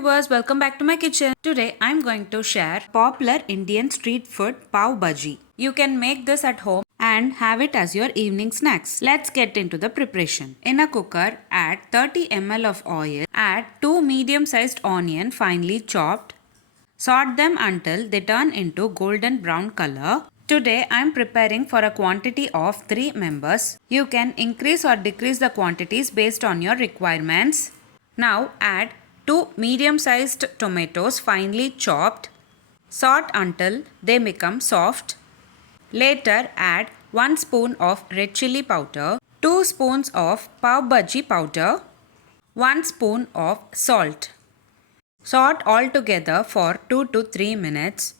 viewers, welcome back to my kitchen. Today I'm going to share popular Indian street food pav bhaji. You can make this at home and have it as your evening snacks. Let's get into the preparation. In a cooker, add 30 ml of oil. Add 2 medium-sized onion finely chopped. Sort them until they turn into golden brown color. Today I am preparing for a quantity of 3 members. You can increase or decrease the quantities based on your requirements. Now add 2 medium-sized tomatoes finely chopped. Sort until they become soft. Later add 1 spoon of red chili powder, 2 spoons of pav bhaji powder, 1 spoon of salt. Sort all together for 2 to 3 minutes.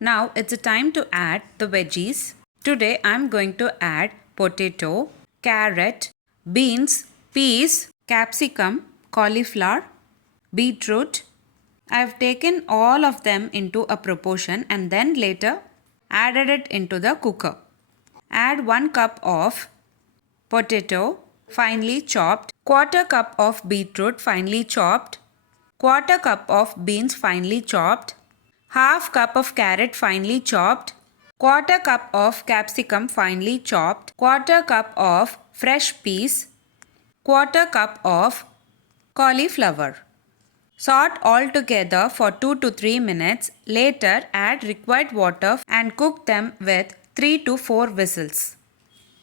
Now it's time to add the veggies. Today I'm going to add potato, carrot, beans, peas, capsicum, cauliflower, beetroot. I've taken all of them into a proportion and then later added it into the cooker. Add 1 cup of potato finely chopped, quarter cup of beetroot finely chopped, quarter cup of beans finely chopped, half cup of carrot finely chopped, quarter cup of capsicum finely chopped, quarter cup of fresh peas, quarter cup of cauliflower. Sort all together for 2 to 3 minutes. Later add required water and cook them with 3 to 4 whistles.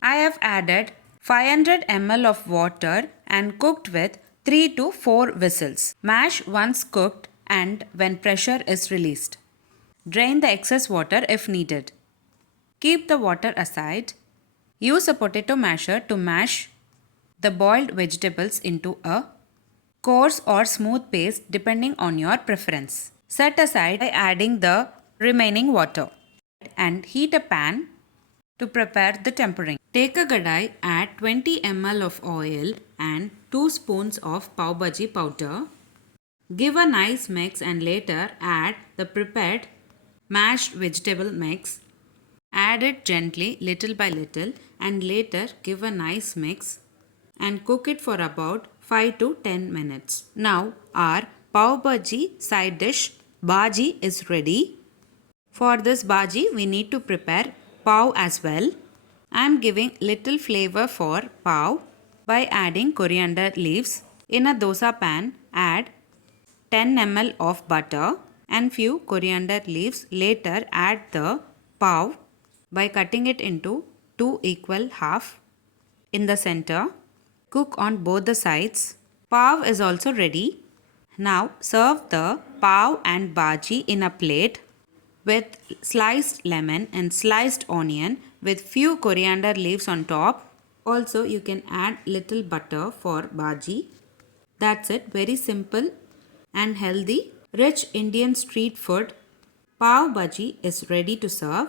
I have added 500 ml of water and cooked with 3 to 4 whistles. Mash once cooked and when pressure is released. Drain the excess water if needed. Keep the water aside. Use a potato masher to mash the boiled vegetables into a coarse or smooth paste depending on your preference. Set aside by adding the remaining water and heat a pan to prepare the tempering. Take a kadai, add 20 ml of oil and 2 spoons of pav bhaji powder. Give a nice mix and later add the prepared mashed vegetable mix. Add it gently little by little and later give a nice mix and cook it for about 5 to 10 minutes. Now our pav bhaji side dish bhaji is ready. For this bhaji we need to prepare pav as well. I am giving little flavor for pav by adding coriander leaves. In a dosa pan add 10 ml of butter and few coriander leaves. Later add the pav by cutting it into 2 equal half. In the center, cook on both the sides. Pav is also ready. Now serve the pav and bhaji in a plate with sliced lemon and sliced onion with few coriander leaves on top. Also you can add little butter for bhaji. That's it. Very simple and healthy. Rich Indian street food pav bhaji is ready to serve.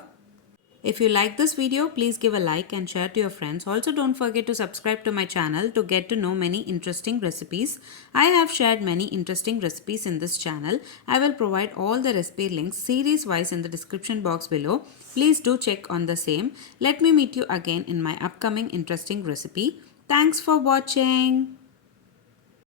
If you like this video, please give a like and share to your friends. Also don't forget to subscribe to my channel to get to know many interesting recipes. I have shared many interesting recipes in this channel. I will provide all the recipe links series wise in the description box below. Please do check on the same. Let me meet you again in my upcoming interesting recipe. Thanks for watching.